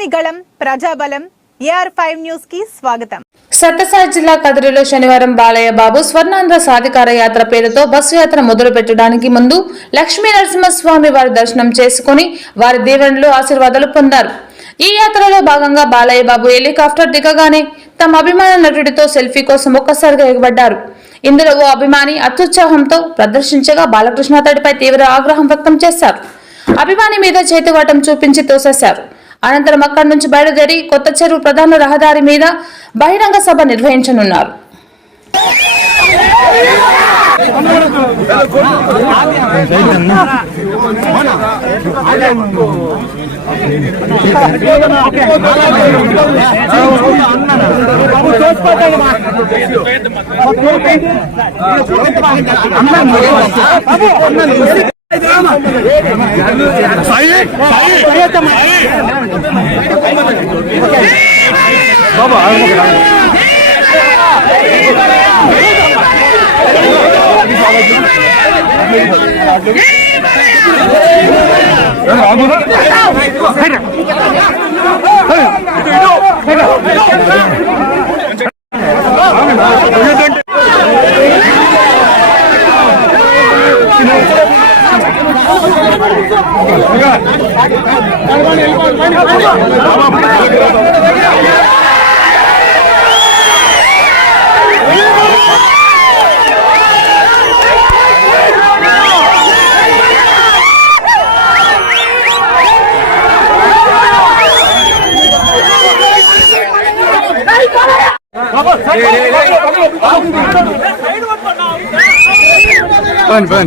ప్రజలని ప్రజాబలం AR five న్యూస్కి స్వాగతం. సత్యసాయి జిల్లా కదిరిలో శనివారం బాలయ్య బాబు స్వర్ణాంధ్ర సాధికార యాత్ర పేరుతో బస్సు యాత్ర మొదలు పెట్టడానికి ముందు లక్ష్మీ నరసింహస్వామి వారి దర్శనం చేసుకుని వారి దీవెనలు ఆశీర్వాదాలు పొందారు. ఈ యాత్రలో భాగంగా బాలయ్య బాబు హెలికాప్టర్ దిగగానే తమ అభిమాన నటుడితో సెల్ఫీ కోసం ఒక్కసారిగా ఎగబడ్డారు. ఇందులో ఓ అభిమాని అత్యుత్సాహంతో ప్రదర్శించగా బాలకృష్ణ అతడిపై తీవ్ర ఆగ్రహం వ్యక్తం చేశారు. అభిమాని మీద చేతివాటం చూపించి తోసేశారు. అనంతరం అక్కడి నుంచి బయలుదేరి కొత్త చెరువు ప్రధాన రహదారి మీద బహిరంగ సభ నిర్వహించనున్నారు బాబా Fun, fun.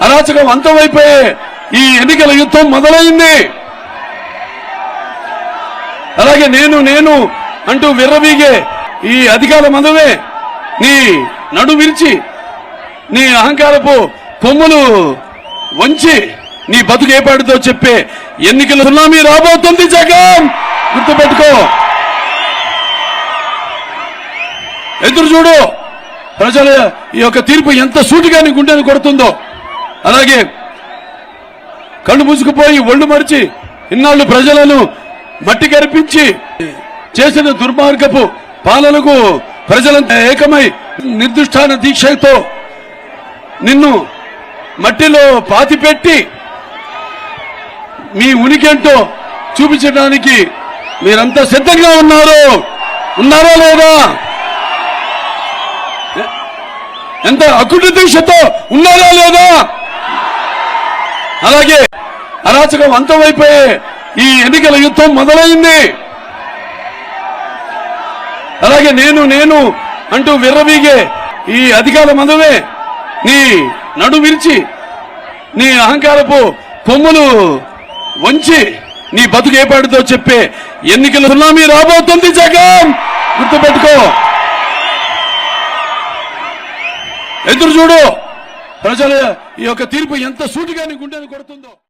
అరాచకం అంతమైపోయే ఈ ఎన్నికల యుద్ధం మొదలైంది. అలాగే నేను నేను అంటూ విర్రవీగే ఈ అధికార మందమే నీ నడు విరిచి నీ అహంకారపు కొమ్ములు వంచి నీ బతుకు ఏపాటితో చెప్పే ఎన్నికల సునామీ రాబోతుంది జగన్! గుర్తుపెట్టుకో! ఎదురు చూడు! ప్రజల ఈ యొక్క తీర్పు ఎంత సూటిగా నీ గుండెను కొడుతుందో! అలాగే కళ్ళు మూసుకుపోయి ఒళ్ళు మరిచి ఇన్నాళ్ళు ప్రజలను మట్టి కరిపించి చేసిన దుర్మార్గపు పాలనకు ప్రజలంతా ఏకమై నిర్దిష్టాన దీక్షతో నిన్ను మట్టిలో పాతిపెట్టి మీ ఉనికేంటో చూపించడానికి మీరంతా సిద్ధంగా ఉన్నారు. ఉన్నారా లేదా? ఎంత అకుటి దీక్షతో ఉన్నారా లేదా? అలాగే అరాచకం అంతమైపోయే ఈ ఎన్నికల యుద్ధం మొదలైంది. అలాగే నేను నేను అంటూ విర్రవీగే ఈ అధికార మదవే నీ నడు విరిచి నీ అహంకారపు కొమ్ములు వంచి నీ బతుకు ఏపాటితో చెప్పే ఎన్నికల సునామీ రాబోతుంది జగన్! గుర్తుపెట్టుకో! ఎదురు చూడు! ప్రజల ఈ యొక్క తీర్పు ఎంత సూటిగా నీ గుండెను కొడుతుందో.